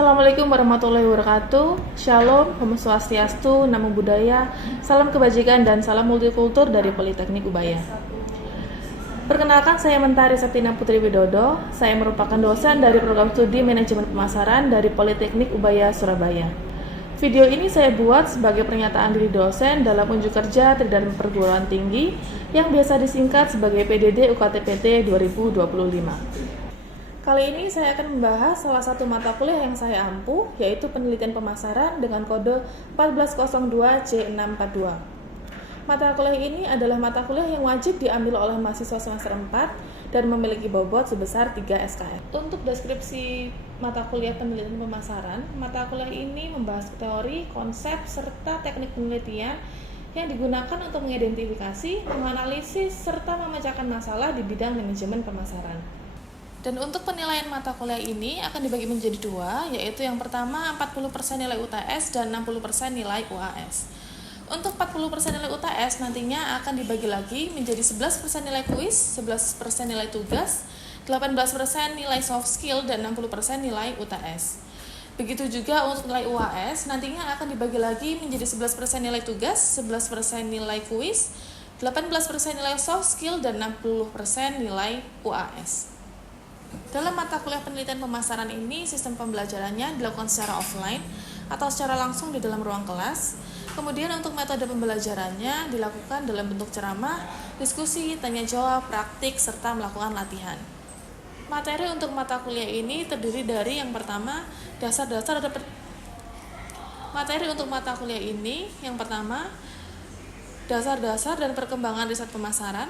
Assalamualaikum warahmatullahi wabarakatuh. Shalom, Om Swastiastu, Namo Buddhaya, salam kebajikan dan salam multikultur dari Politeknik Ubaya. Perkenalkan, saya Mentari Septina Putri Widodo. Saya merupakan dosen dari program studi manajemen pemasaran dari Politeknik Ubaya, Surabaya. Video ini saya buat sebagai pernyataan diri dosen dalam unjuk kerja Tridharma Perguruan Tinggi yang biasa disingkat sebagai PDD UKT-PT 2025. Kali ini saya akan membahas salah satu mata kuliah yang saya ampuh, yaitu penelitian pemasaran dengan kode 1402C642. Mata kuliah ini adalah mata kuliah yang wajib diambil oleh mahasiswa semester 4 dan memiliki bobot sebesar 3 SKS. Untuk deskripsi mata kuliah penelitian pemasaran, mata kuliah ini membahas teori, konsep, serta teknik penelitian yang digunakan untuk mengidentifikasi, menganalisis, serta memecahkan masalah di bidang manajemen pemasaran. Dan untuk penilaian mata kuliah ini akan dibagi menjadi dua, yaitu yang pertama 40% nilai UTS dan 60% nilai UAS. Untuk 40% nilai UTS nantinya akan dibagi lagi menjadi 11% nilai kuis, 11% nilai tugas, 18% nilai soft skill, dan 60% nilai UTS. Begitu juga untuk nilai UAS nantinya akan dibagi lagi menjadi 11% nilai tugas, 11% nilai kuis, 18% nilai soft skill, dan 60% nilai UAS. Dalam mata kuliah penelitian pemasaran ini, sistem pembelajarannya dilakukan secara offline atau secara langsung di dalam ruang kelas. Kemudian untuk metode pembelajarannya dilakukan dalam bentuk ceramah, diskusi, tanya jawab, praktik, serta melakukan latihan. Materi untuk mata kuliah ini terdiri dari yang pertama, dasar-dasar dan perkembangan riset pemasaran.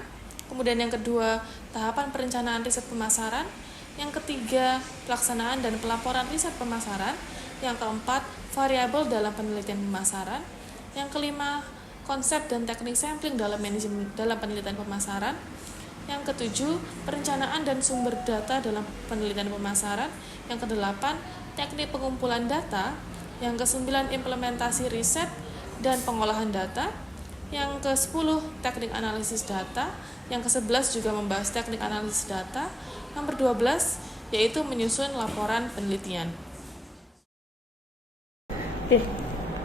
Kemudian yang kedua, tahapan perencanaan riset pemasaran. Yang ketiga, pelaksanaan dan pelaporan riset pemasaran. Yang keempat, variabel dalam penelitian pemasaran. Yang kelima, konsep dan teknik sampling dalam penelitian pemasaran. Yang ketujuh, perencanaan dan sumber data dalam penelitian pemasaran. Yang kedelapan, teknik pengumpulan data. Yang kesembilan, implementasi riset dan pengolahan data. Yang ke-10, teknik analisis data. Yang ke-11 juga membahas teknik analisis data. Nomor 12, yaitu menyusun laporan penelitian. Oke,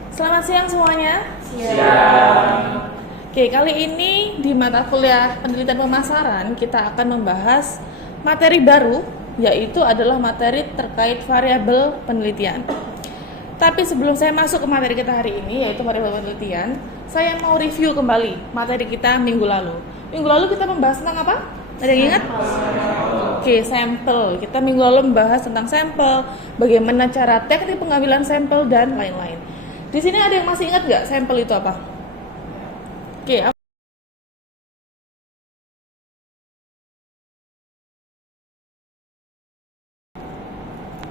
selamat siang semuanya. Siang. Oke, kali ini di mata kuliah penelitian pemasaran kita akan membahas materi baru, yaitu adalah materi terkait variabel penelitian. Tapi sebelum saya masuk ke materi kita hari ini, yaitu variabel penelitian, saya mau review kembali materi kita minggu lalu. Minggu lalu kita membahas tentang apa? Ada yang ingat? Oke, sampel. Kita minggu lalu membahas tentang sampel, bagaimana cara teknik pengambilan sampel, dan lain-lain. Di sini ada yang masih ingat nggak sampel itu apa? Oke,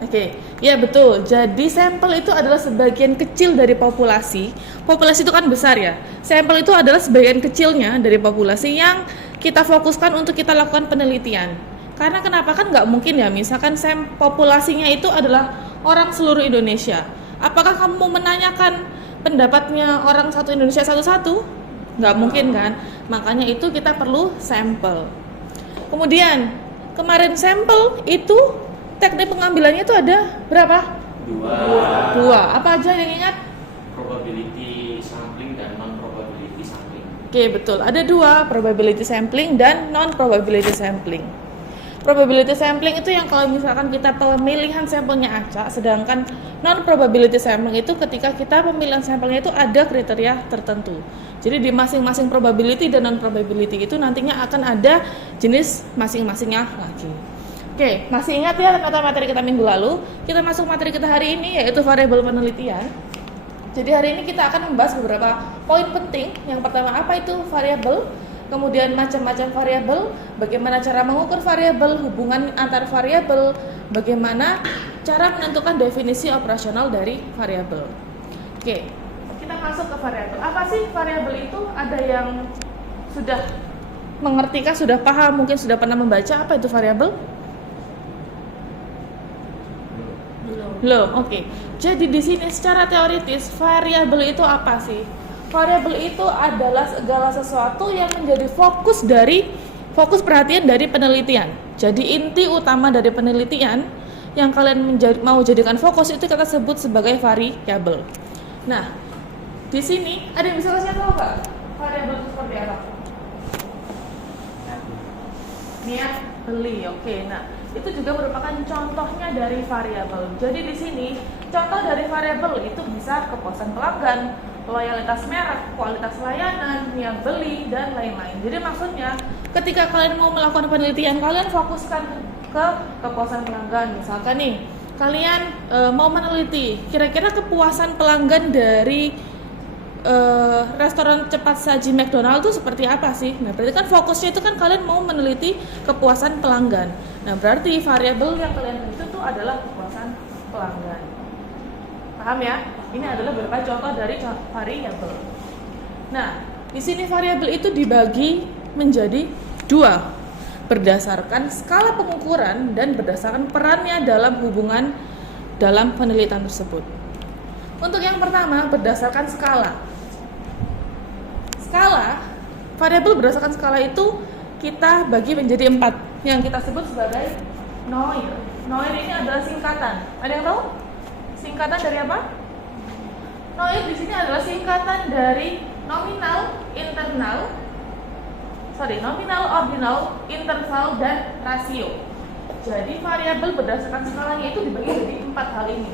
Oke, ya betul. Jadi sampel itu adalah sebagian kecil dari populasi. Populasi itu kan besar ya. Sampel itu adalah sebagian kecilnya dari populasi yang kita fokuskan untuk kita lakukan penelitian. Karena kenapa, kan nggak mungkin ya, misalkan populasinya itu adalah orang seluruh Indonesia. Apakah kamu menanyakan pendapatnya orang satu Indonesia satu-satu? Nggak mungkin kan? Makanya itu kita perlu sampel. Kemudian kemarin sampel itu teknik pengambilannya itu ada berapa? Dua. Apa aja yang ingat? Probability sampling dan non-probability sampling. Oke, betul. Ada dua, probability sampling dan non-probability sampling. Probability sampling itu yang kalau misalkan kita pemilihan sampelnya acak, sedangkan non-probability sampling itu ketika kita pemilihan sampelnya itu ada kriteria tertentu. Jadi di masing-masing probability dan non-probability itu nantinya akan ada jenis masing-masingnya lagi. Oke, masih ingat ya kata materi kita minggu lalu? Kita masuk materi kita hari ini, yaitu variabel penelitian. Jadi hari ini kita akan membahas beberapa poin penting. Yang pertama, apa itu variabel? Kemudian macam-macam variabel, bagaimana cara mengukur variabel, hubungan antar variabel, bagaimana cara menentukan definisi operasional dari variabel. Oke, kita masuk ke variabel. Apa sih variabel itu? Ada yang sudah mengerti kah, sudah paham, mungkin sudah pernah membaca apa itu variabel? Belum, oke. Jadi di sini secara teoritis variabel itu apa sih? Variabel itu adalah segala sesuatu yang menjadi fokus perhatian dari penelitian. Jadi inti utama dari penelitian yang kalian mau jadikan fokus itu kita sebut sebagai variabel. Nah, di sini ada yang bisa kasih tahu nggak variabel itu seperti apa? Niat beli, oke. Nah, itu juga merupakan contohnya dari variabel. Jadi di sini contoh dari variabel itu bisa kepuasan pelanggan, loyalitas merek, kualitas layanan, niat beli, dan lain-lain. Jadi maksudnya ketika kalian mau melakukan penelitian, kalian fokuskan ke kepuasan pelanggan. Misalkan nih, kalian mau meneliti kira-kira kepuasan pelanggan dari restoran cepat saji McDonald itu seperti apa sih? Nah, berarti kan fokusnya itu kan kalian mau meneliti kepuasan pelanggan. Nah, berarti variabel yang kalian teliti itu adalah kepuasan pelanggan. Paham ya? Ini adalah beberapa contoh dari variabel. Nah, di sini variabel itu dibagi menjadi dua, berdasarkan skala pengukuran dan berdasarkan perannya dalam hubungan dalam penelitian tersebut. Untuk yang pertama, berdasarkan skala. Variabel berdasarkan skala itu kita bagi menjadi 4, yang kita sebut sebagai NOIR. NOIR ini adalah singkatan. Ada yang tahu? Singkatan dari apa? NOIR di sini adalah singkatan dari nominal, ordinal, interval, dan rasio. Jadi variabel berdasarkan skalanya itu dibagi menjadi 4 hal ini.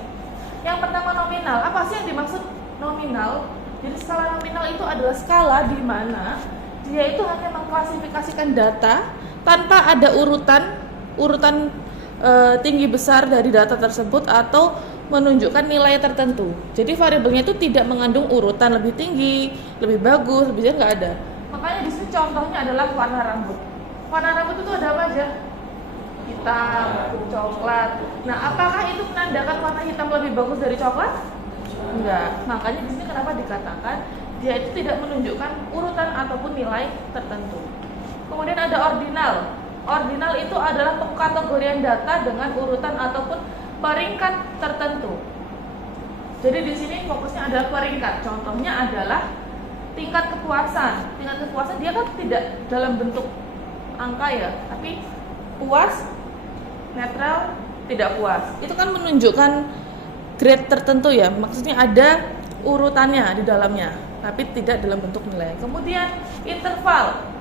Yang pertama nominal. Apa sih yang dimaksud nominal? Jadi skala nominal itu adalah skala di mana dia itu hanya mengklasifikasikan data tanpa ada urutan tinggi besar dari data tersebut atau menunjukkan nilai tertentu. Jadi variabelnya itu tidak mengandung urutan lebih tinggi, lebih bagus, lebih jelek, nggak ada. Makanya di sini contohnya adalah warna rambut. Warna rambut itu ada apa aja? Hitam, coklat. Nah, apakah itu menandakan warna hitam lebih bagus dari coklat? Enggak. Makanya di sini kenapa dikatakan dia itu tidak menunjukkan urutan ataupun nilai tertentu. Kemudian ada ordinal. Ordinal itu adalah pengkategorian data dengan urutan ataupun peringkat tertentu. Jadi di sini fokusnya adalah peringkat. Contohnya adalah tingkat kepuasan. Tingkat kepuasan dia kan tidak dalam bentuk angka ya, tapi puas, netral, tidak puas. Itu kan menunjukkan grade tertentu ya. Maksudnya ada urutannya di dalamnya, tapi tidak dalam bentuk nilai. Kemudian interval.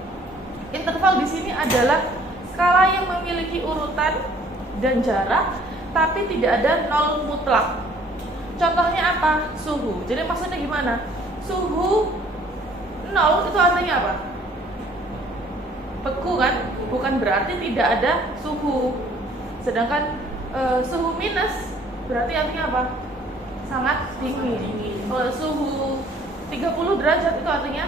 Interval di sini adalah skala yang memiliki urutan dan jarak, tapi tidak ada nol mutlak. Contohnya apa? Suhu. Jadi maksudnya gimana? Suhu 0 itu artinya apa? Beku kan? Bukan berarti tidak ada suhu. Sedangkan suhu minus berarti artinya apa? Sangat dingin. Kalau suhu 30 derajat itu artinya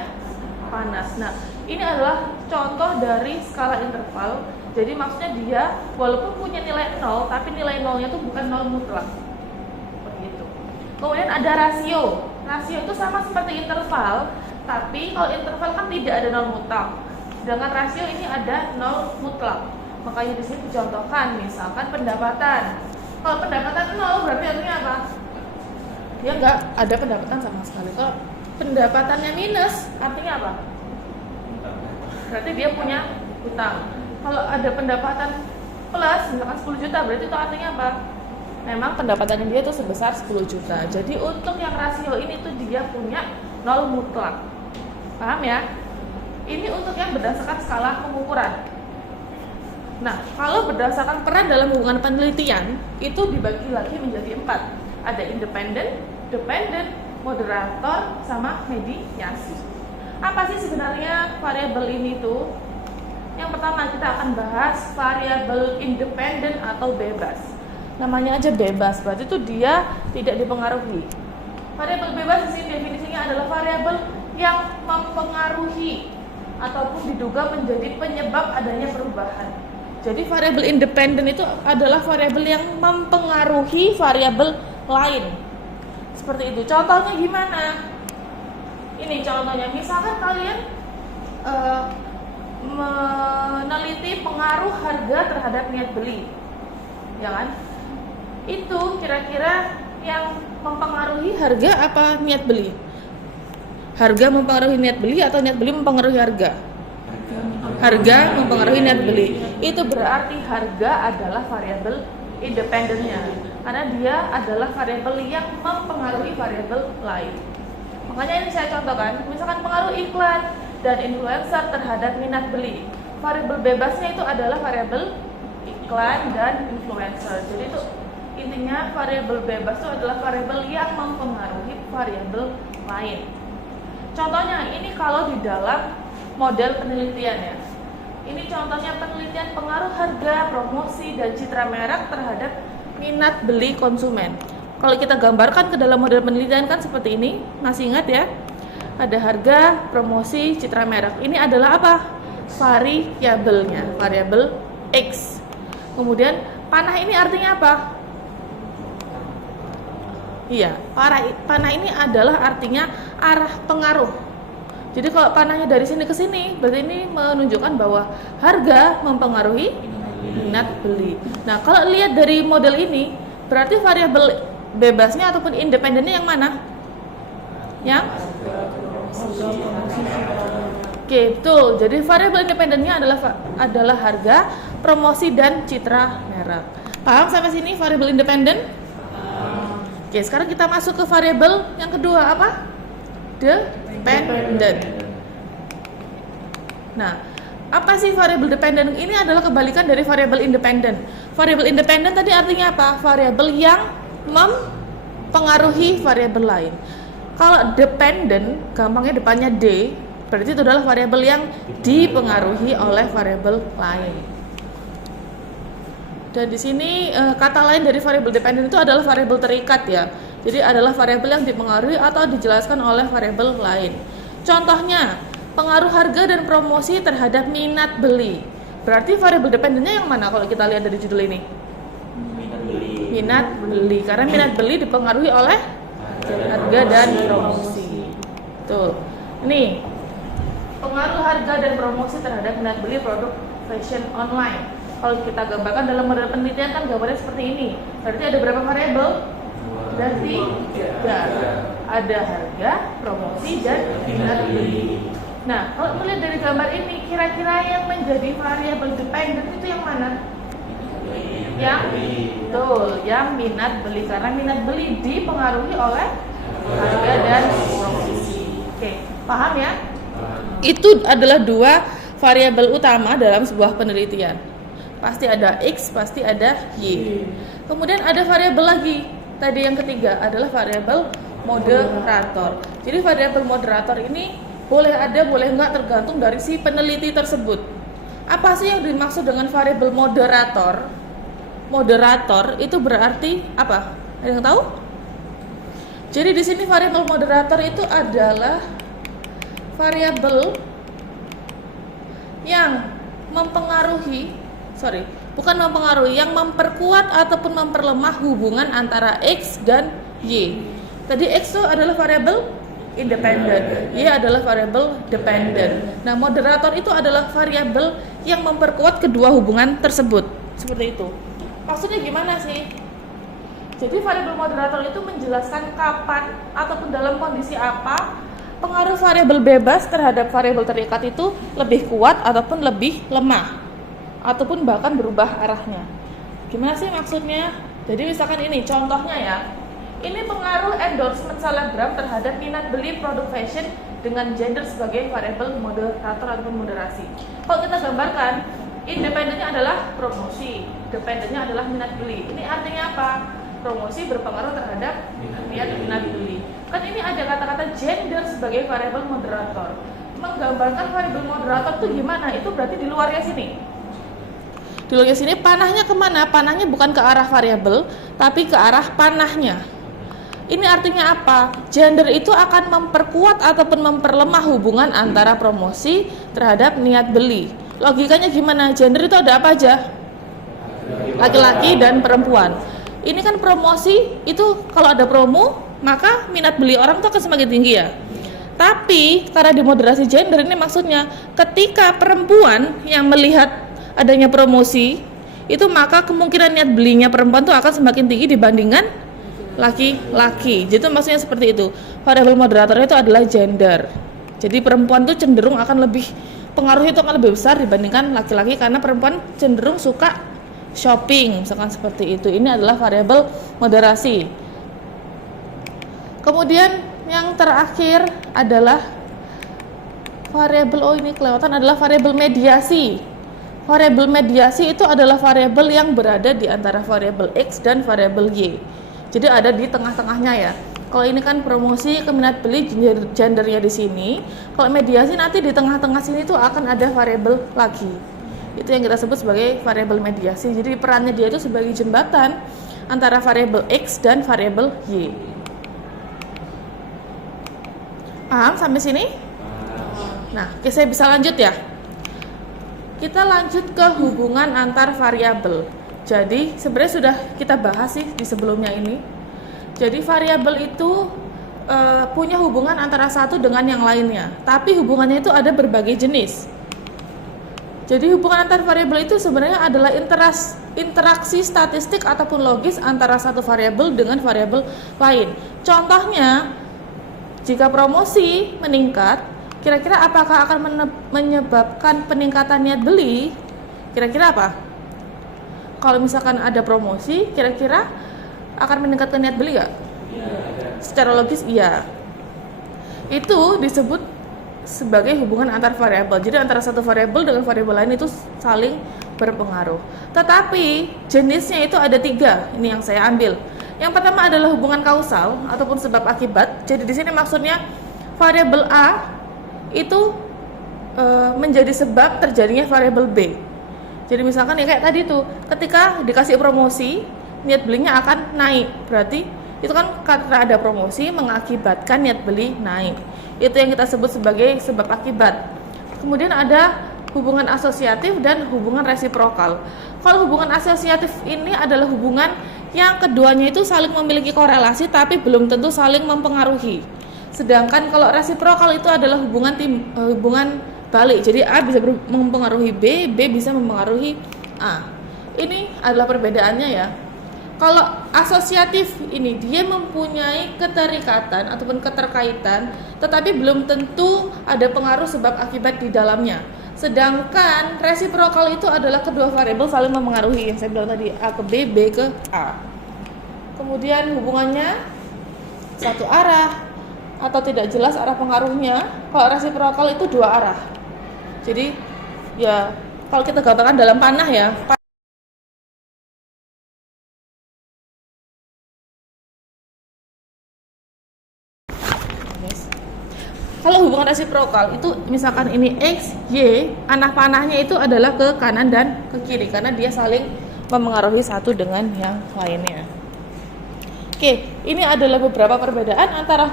panas. Nah, ini adalah contoh dari skala interval. Jadi maksudnya dia walaupun punya nilai 0, tapi nilai 0-nya itu bukan 0 mutlak. Begitu. Kemudian ada rasio. Rasio itu sama seperti interval, tapi kalau interval kan tidak ada 0 mutlak. Sedangkan rasio ini ada 0 mutlak. Makanya di sini dicontohkan misalkan pendapatan. Kalau pendapatan 0 berarti artinya apa? Dia nggak ada pendapatan sama sekali. Kalau pendapatannya minus artinya apa? Berarti dia punya hutang. Kalau ada pendapatan plus misalkan 10 juta berarti itu artinya apa? Memang pendapatannya dia itu sebesar 10 juta. Jadi untuk yang rasio ini tuh dia punya 0 mutlak. Paham ya? Ini untuk yang berdasarkan skala pengukuran. Nah, kalau berdasarkan peran dalam hubungan penelitian itu dibagi lagi menjadi 4. Ada independen, dependent, moderator, sama mediasi. Apa sih sebenarnya variabel ini tuh? Yang pertama kita akan bahas variabel independen atau bebas. Namanya aja bebas, berarti itu dia tidak dipengaruhi. Variabel bebas di sini definisinya adalah variabel yang mempengaruhi ataupun diduga menjadi penyebab adanya perubahan. Jadi variabel independen itu adalah variabel yang mempengaruhi variabel lain. Seperti itu. Contohnya gimana? Ini contohnya, misalkan kalian meneliti pengaruh harga terhadap niat beli, ya kan? Itu kira-kira yang mempengaruhi harga apa niat beli? Harga mempengaruhi niat beli atau niat beli mempengaruhi harga? Harga mempengaruhi niat beli. Itu berarti harga adalah variabel independennya, karena dia adalah variabel yang mempengaruhi variabel lain. Makanya ini saya contohkan, misalkan pengaruh iklan dan influencer terhadap minat beli. Variabel bebasnya itu adalah variabel iklan dan influencer. Jadi itu intinya variabel bebas itu adalah variabel yang mempengaruhi variabel lain. Contohnya ini kalau di dalam model penelitian ya. Ini contohnya penelitian pengaruh harga, promosi, dan citra merek terhadap minat beli konsumen. Kalau kita gambarkan ke dalam model penelitian kan seperti ini, masih ingat ya? Ada harga, promosi, citra merek. Ini adalah apa? Variabelnya, variabel X. Kemudian panah ini artinya apa? Iya, panah ini adalah artinya arah pengaruh. Jadi kalau panahnya dari sini ke sini, berarti ini menunjukkan bahwa harga mempengaruhi minat beli. Nah, kalau lihat dari model ini, berarti variabel bebasnya ataupun independennya yang mana? Yang? Oke, betul. Jadi variabel independennya adalah harga, promosi, dan citra merek. Paham sampai sini variabel independen? Oke, sekarang kita masuk ke variabel yang kedua apa? Dependent. Nah, apa sih variabel dependent? Ini adalah kebalikan dari variabel independent. Variabel independent tadi artinya apa? Variabel yang mempengaruhi variabel lain. Kalau dependent, gampangnya depannya D, berarti itu adalah variabel yang dipengaruhi oleh variabel lain. Dan di sini kata lain dari variabel dependent itu adalah variabel terikat ya. Jadi adalah variabel yang dipengaruhi atau dijelaskan oleh variabel lain. Contohnya, pengaruh harga dan promosi terhadap minat beli. Berarti variabel dependennya yang mana kalau kita lihat dari judul ini? Minat beli. Karena minat beli dipengaruhi oleh harga dan promosi. Tuh. Nih. Pengaruh harga dan promosi terhadap minat beli produk fashion online. Kalau kita gambarkan dalam model penelitian kan gambarnya seperti ini. Berarti ada berapa variabel? Berarti 3. Ada harga, promosi, dan minat beli. Nah, kalau melihat dari gambar ini, kira-kira yang menjadi variabel dependent itu yang mana? Yang betul, yang minat beli. Karena minat beli dipengaruhi oleh harga dan promosi. Oke, paham ya? Itu adalah 2 variabel utama dalam sebuah penelitian. Pasti ada X, pasti ada Y. Kemudian ada variabel lagi. Tadi yang ketiga adalah variabel moderator. Jadi variabel moderator ini boleh ada, boleh enggak tergantung dari si peneliti tersebut. Apa sih yang dimaksud dengan variabel moderator? Moderator itu berarti apa? Ada yang tahu? Jadi di sini variabel moderator itu adalah variabel yang yang memperkuat ataupun memperlemah hubungan antara X dan Y. Tadi X itu adalah variabel independen, Y adalah variabel dependent. Nah, moderator itu adalah variabel yang memperkuat kedua hubungan tersebut. Seperti itu. Maksudnya gimana sih? Jadi variabel moderator itu menjelaskan kapan ataupun dalam kondisi apa pengaruh variabel bebas terhadap variabel terikat itu lebih kuat ataupun lebih lemah, ataupun bahkan berubah arahnya. Gimana sih maksudnya? Jadi misalkan ini contohnya ya. Ini pengaruh endorsement selebgram terhadap minat beli produk fashion dengan gender sebagai variabel moderator ataupun moderasi. Kalau kita gambarkan, independennya adalah promosi, dependennya adalah minat beli. Ini artinya apa? Promosi berpengaruh terhadap minat beli. Kan ini ada kata-kata gender sebagai variabel moderator. Menggambarkan variabel moderator itu gimana? Itu berarti di luarnya sini. Di luarnya sini panahnya kemana? Panahnya bukan ke arah variabel, tapi ke arah panahnya. Ini artinya apa? Gender itu akan memperkuat ataupun memperlemah hubungan antara promosi terhadap niat beli. Logikanya gimana? Gender itu ada apa aja? Laki-laki dan perempuan. Ini kan promosi, itu kalau ada promo, maka minat beli orang itu akan semakin tinggi ya. Tapi karena dimoderasi gender ini maksudnya ketika perempuan yang melihat adanya promosi, itu maka kemungkinan niat belinya perempuan itu akan semakin tinggi dibandingkan laki-laki. Jadi maksudnya seperti itu. Variabel moderator itu adalah gender. Jadi perempuan itu cenderung akan lebih, pengaruhnya itu akan lebih besar dibandingkan laki-laki karena perempuan cenderung suka shopping, misalkan seperti itu. Ini adalah variabel moderasi. Kemudian yang terakhir adalah variabel, ini kelewatan, adalah variabel mediasi. Variabel mediasi itu adalah variabel yang berada di antara variabel X dan variabel Y. Jadi ada di tengah-tengahnya ya. Kalau ini kan promosi ke minat beli, gendernya di sini. Kalau mediasi nanti di tengah-tengah sini tuh akan ada variabel lagi. Itu yang kita sebut sebagai variabel mediasi. Jadi perannya dia itu sebagai jembatan antara variabel X dan variabel Y. Paham sampai sini? Nah, oke, saya bisa lanjut ya. Kita lanjut ke hubungan antar variabel. Jadi sebenarnya sudah kita bahas sih di sebelumnya ini. Jadi variabel itu punya hubungan antara satu dengan yang lainnya, tapi hubungannya itu ada berbagai jenis. Jadi hubungan antar variabel itu sebenarnya adalah interaksi statistik ataupun logis antara satu variabel dengan variabel lain. Contohnya, jika promosi meningkat, kira-kira apakah akan menyebabkan peningkatan niat beli? Kira-kira apa? Kalau misalkan ada promosi, kira-kira akan meningkatkan niat beli nggak? Ya. Secara logis iya. Itu disebut sebagai hubungan antar variabel. Jadi antara satu variabel dengan variabel lain itu saling berpengaruh. Tetapi jenisnya itu ada 3. Ini yang saya ambil. Yang pertama adalah hubungan kausal ataupun sebab akibat. Jadi di sini maksudnya variabel A itu menjadi sebab terjadinya variabel B. Jadi misalkan ya kayak tadi tuh, ketika dikasih promosi, niat belinya akan naik. Berarti itu kan karena ada promosi mengakibatkan niat beli naik. Itu yang kita sebut sebagai sebab akibat. Kemudian ada hubungan asosiatif dan hubungan resiprokal. Kalau hubungan asosiatif ini adalah hubungan yang keduanya itu saling memiliki korelasi tapi belum tentu saling mempengaruhi. Sedangkan kalau resiprokal itu adalah hubungan balik. Jadi A bisa mempengaruhi B, B bisa mempengaruhi A. Ini adalah perbedaannya ya. Kalau asosiatif ini dia mempunyai keterikatan ataupun keterkaitan, tetapi belum tentu ada pengaruh sebab akibat di dalamnya. Sedangkan resiprokal itu adalah kedua variabel saling mempengaruhi, yang saya bilang tadi, A ke B, B ke A. Kemudian hubungannya satu arah atau tidak jelas arah pengaruhnya. Kalau resiprokal itu dua arah. Jadi ya kalau kita gambarkan dalam panah ya. Kalau hubungan resiprokal itu misalkan ini X, Y, panahnya itu adalah ke kanan dan ke kiri karena dia saling mempengaruhi satu dengan yang lainnya. Oke, ini adalah beberapa perbedaan antara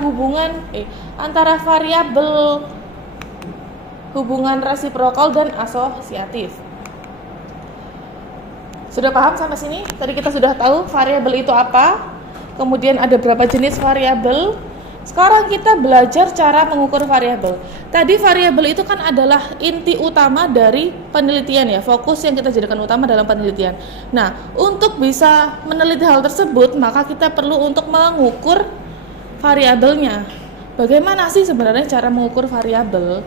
antara variabel hubungan resiprokal dan asosiatif. Sudah paham sampai sini? Tadi kita sudah tahu variabel itu apa, kemudian ada berapa jenis variabel. Sekarang kita belajar cara mengukur variabel. Tadi variabel itu kan adalah inti utama dari penelitian ya, fokus yang kita jadikan utama dalam penelitian. Nah, untuk bisa meneliti hal tersebut, maka kita perlu untuk mengukur variabelnya. Bagaimana sih sebenarnya cara mengukur variabel?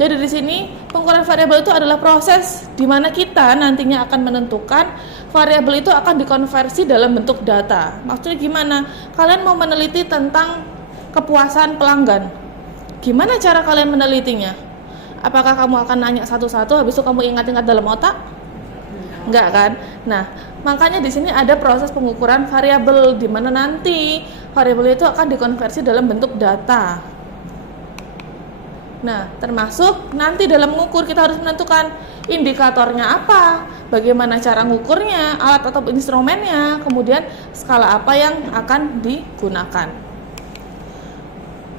Jadi di sini pengukuran variabel itu adalah proses di mana kita nantinya akan menentukan variabel itu akan dikonversi dalam bentuk data. Maksudnya gimana? Kalian mau meneliti tentang kepuasan pelanggan. Gimana cara kalian menelitinya? Apakah kamu akan nanya satu-satu habis itu kamu ingat-ingat dalam otak? Enggak kan? Nah, makanya di sini ada proses pengukuran variabel di mana nanti variabel itu akan dikonversi dalam bentuk data. Nah, termasuk nanti dalam mengukur kita harus menentukan indikatornya apa, bagaimana cara mengukurnya, alat atau instrumennya, kemudian skala apa yang akan digunakan.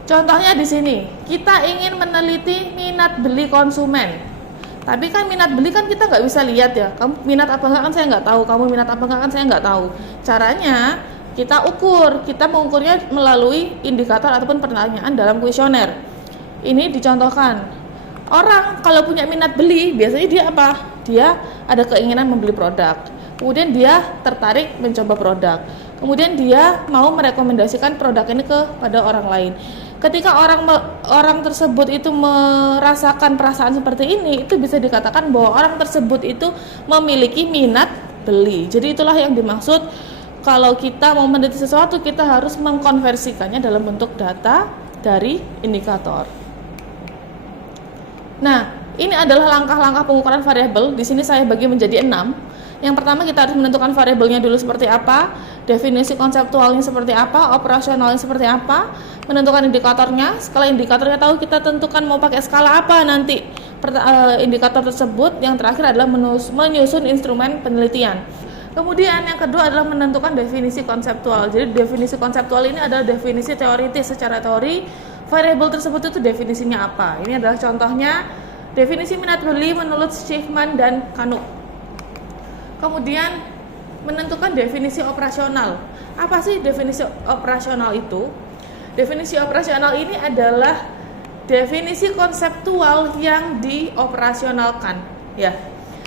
Contohnya di sini, kita ingin meneliti minat beli konsumen. Tapi kan minat beli kan kita nggak bisa lihat ya. Kamu minat apa enggak kan saya nggak tahu. Kamu minat apa enggak kan saya nggak tahu. Caranya kita ukur. Kita mengukurnya melalui indikator ataupun pertanyaan dalam kuesioner. Ini dicontohkan. Orang kalau punya minat beli, biasanya dia apa? Dia ada keinginan membeli produk. Kemudian dia tertarik mencoba produk. Kemudian dia mau merekomendasikan produk ini kepada orang lain. Ketika orang tersebut itu merasakan perasaan seperti ini, itu bisa dikatakan bahwa orang tersebut itu memiliki minat beli. Jadi itulah yang dimaksud kalau kita mau meneliti sesuatu, kita harus mengkonversikannya dalam bentuk data dari indikator. Nah, ini adalah langkah-langkah pengukuran variabel. Di sini saya bagi menjadi 6. Yang pertama kita harus menentukan variabelnya dulu seperti apa, definisi konseptualnya seperti apa, operasionalnya seperti apa, menentukan indikatornya. Setelah indikatornya tahu, kita tentukan mau pakai skala apa nanti indikator tersebut. Yang terakhir adalah menyusun instrumen penelitian. Kemudian yang kedua adalah menentukan definisi konseptual. Jadi definisi konseptual ini adalah definisi teoritis. Secara teori, variabel tersebut itu definisinya apa. Ini adalah contohnya definisi minat beli menurut Schiffman dan Kanu. Kemudian menentukan definisi operasional. Apa sih definisi operasional itu? Definisi operasional ini adalah definisi konseptual yang dioperasionalkan, ya.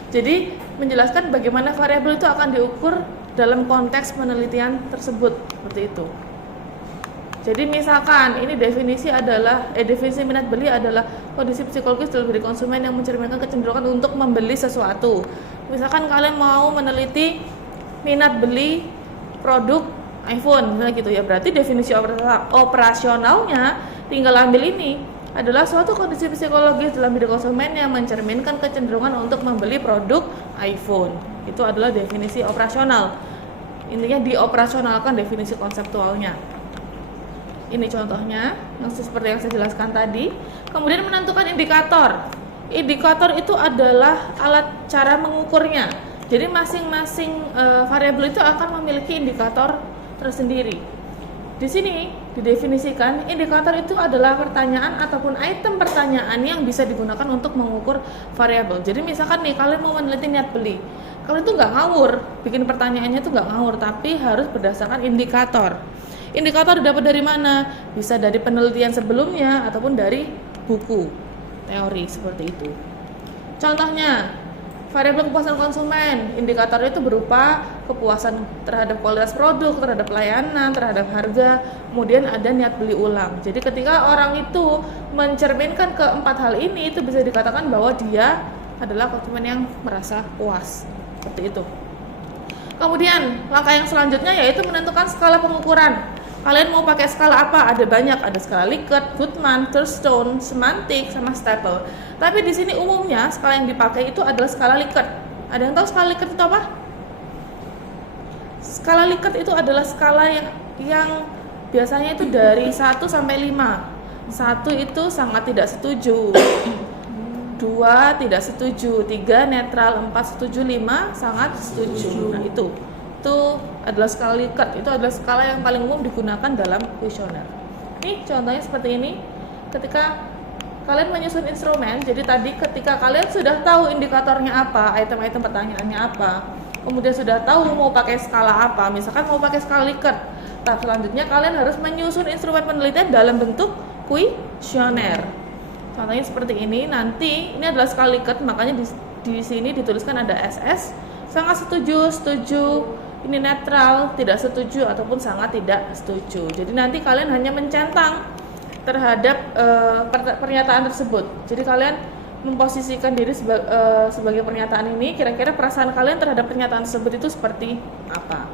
Jadi menjelaskan bagaimana variabel itu akan diukur dalam konteks penelitian tersebut, seperti itu. Jadi misalkan ini definisi minat beli adalah kondisi psikologis dalam diri konsumen yang mencerminkan kecenderungan untuk membeli sesuatu. Misalkan kalian mau meneliti minat beli produk iPhone, misalnya gitu ya, berarti definisi operasionalnya tinggal ambil ini adalah suatu kondisi psikologis dalam diri konsumen yang mencerminkan kecenderungan untuk membeli produk iPhone. Itu adalah definisi operasional. Intinya dioperasionalkan definisi konseptualnya. Ini contohnya, seperti yang saya jelaskan tadi. Kemudian menentukan indikator. Indikator itu adalah alat cara mengukurnya. Jadi masing-masing variabel itu akan memiliki indikator tersendiri. Di sini didefinisikan indikator itu adalah pertanyaan ataupun item pertanyaan yang bisa digunakan untuk mengukur variabel. Jadi misalkan nih kalian mau meneliti niat beli, kalian itu nggak ngawur, bikin pertanyaannya itu nggak ngawur, tapi harus berdasarkan indikator. Indikator didapat dari mana? Bisa dari penelitian sebelumnya ataupun dari buku teori seperti itu. Contohnya, variabel kepuasan konsumen, indikatornya itu berupa kepuasan terhadap kualitas produk, terhadap pelayanan, terhadap harga, kemudian ada niat beli ulang. Jadi ketika orang itu mencerminkan keempat hal ini, itu bisa dikatakan bahwa dia adalah konsumen yang merasa puas. Seperti itu. Kemudian langkah yang selanjutnya yaitu menentukan skala pengukuran. Kalian mau pakai skala apa? Ada banyak, ada skala Likert, Goodman, Thurstone, semantik, sama Staple. Tapi di sini umumnya skala yang dipakai itu adalah skala Likert. Ada yang tahu skala Likert itu apa? Skala Likert itu adalah skala yang biasanya itu dari 1 sampai 5. 1 itu sangat tidak setuju, 2 tidak setuju, 3 netral, 4 setuju, 5 sangat setuju. Nah itu adalah skala Likert. Itu adalah skala yang paling umum digunakan dalam kuesioner. Ini contohnya seperti ini. Ketika kalian menyusun instrumen, jadi tadi ketika kalian sudah tahu indikatornya apa, item-item pertanyaannya apa, kemudian sudah tahu mau pakai skala apa, misalkan mau pakai skala Likert, tahap selanjutnya kalian harus menyusun instrumen penelitian dalam bentuk kuesioner. Contohnya seperti ini. Nanti ini adalah skala Likert, makanya di sini dituliskan ada SS, sangat setuju, setuju, ini netral, tidak setuju, ataupun sangat tidak setuju. Jadi nanti kalian hanya mencentang terhadap pernyataan tersebut. Jadi kalian memposisikan diri sebagai pernyataan ini, kira-kira perasaan kalian terhadap pernyataan tersebut itu seperti apa.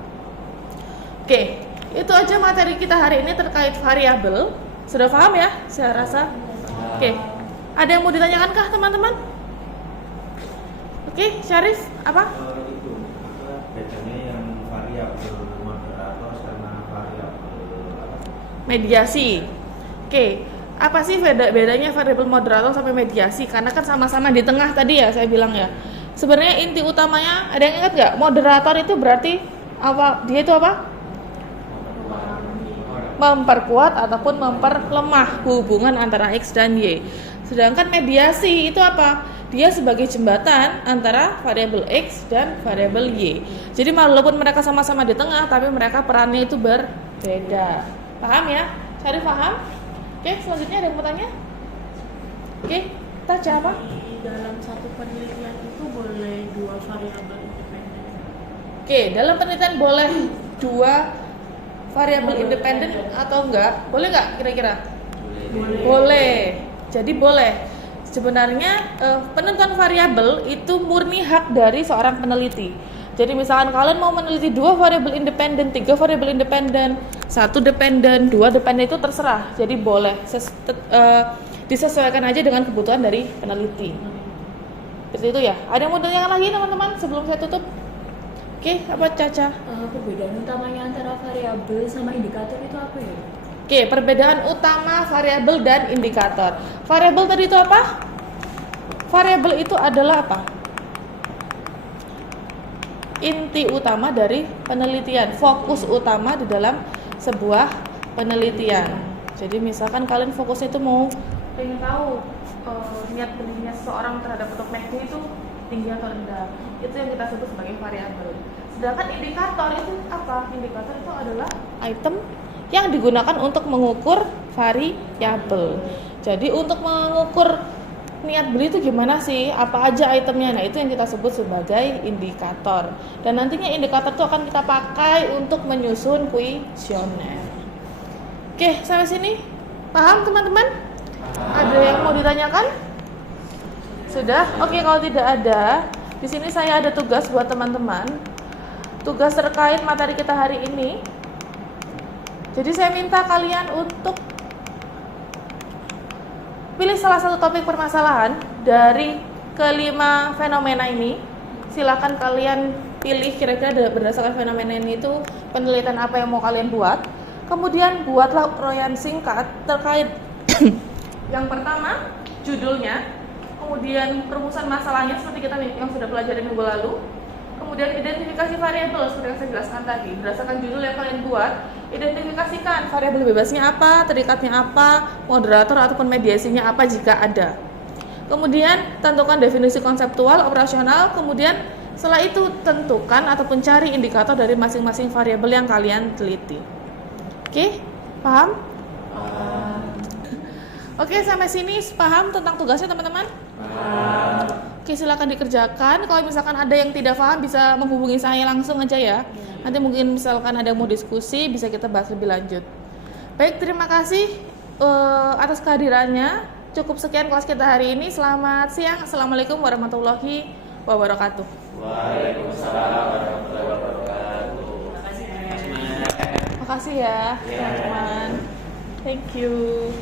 Oke, itu aja materi kita hari ini terkait variabel. Sudah paham ya? Saya rasa. Oke, ada yang mau ditanyakan kah teman-teman? Oke, Syarif, apa? Bedanya yang variabel moderator sama variabel mediasi. Oke, apa sih bedanya variabel moderator sampai mediasi? Karena kan sama-sama di tengah tadi ya saya bilang ya. Sebenarnya inti utamanya, ada yang ingat nggak? Moderator itu berarti apa? Dia itu apa? Memperkuat ataupun memperlemah hubungan antara X dan Y. Sedangkan mediasi itu apa? Dia sebagai jembatan antara variabel X dan variabel Y. Jadi walaupun mereka sama-sama di tengah, tapi mereka perannya itu berbeda. Paham ya? Cari paham? Oke, selanjutnya ada yang mau tanya? Oke, kita jawab. Di dalam satu penelitian itu boleh 2 variabel independen. Oke, dalam penelitian boleh 2 variabel independen atau enggak? Boleh nggak kira-kira? Boleh. Jadi boleh. Sebenarnya penentuan variabel itu murni hak dari seorang peneliti. Jadi misalkan kalian mau meneliti 2 variabel independen, 3 variabel independen, 1 dependen, 2 dependen, itu terserah. Jadi boleh disesuaikan aja dengan kebutuhan dari peneliti. Seperti itu ya. Ada yang mau tanya lagi teman-teman sebelum saya tutup? Oke, apa Caca? Perbedaan utamanya antara variabel sama indikator itu apa ya? Oke, perbedaan utama variabel dan indikator. Variabel tadi itu apa? Variabel itu adalah apa? Inti utama dari penelitian, fokus utama di dalam sebuah penelitian. Jadi misalkan kalian fokusnya itu mau pengen tahu niat benihnya seseorang terhadap bentuk MACD itu tinggi atau rendah, itu yang kita sebut sebagai variabel. Sedangkan indikator itu apa? Indikator itu adalah item yang digunakan untuk mengukur variabel. Jadi untuk mengukur niat beli itu gimana sih? Apa aja itemnya? Nah, itu yang kita sebut sebagai indikator. Dan nantinya indikator itu akan kita pakai untuk menyusun kuesioner. Oke, sampai sini paham teman-teman? Ada yang mau ditanyakan? Sudah? Oke, kalau tidak ada, di sini saya ada tugas buat teman-teman. Tugas terkait materi kita hari ini. Jadi saya minta kalian untuk pilih salah satu topik permasalahan dari kelima fenomena ini. Silakan kalian pilih kira-kira berdasarkan fenomena ini itu penelitian apa yang mau kalian buat. Kemudian buatlah uraian singkat terkait yang pertama, judulnya, kemudian perumusan masalahnya seperti kita yang sudah pelajari minggu lalu. Kemudian identifikasi variabel seperti yang saya jelaskan tadi. Berdasarkan judul yang kalian buat, identifikasikan variabel bebasnya apa, terikatnya apa, moderator ataupun mediasinya apa jika ada. Kemudian tentukan definisi konseptual, operasional. Kemudian setelah itu tentukan ataupun cari indikator dari masing-masing variabel yang kalian teliti. Oke, paham? Oke, sampai sini paham tentang tugasnya teman-teman? Oke, silakan dikerjakan. Kalau misalkan ada yang tidak paham bisa menghubungi saya langsung aja ya. Nanti mungkin misalkan ada yang mau diskusi bisa kita bahas lebih lanjut. Baik, terima kasih atas kehadirannya. Cukup sekian kelas kita hari ini. Selamat siang. Assalamualaikum warahmatullahi wabarakatuh. Waalaikumsalam warahmatullahi wabarakatuh. Makasih ya teman-teman. Thank you.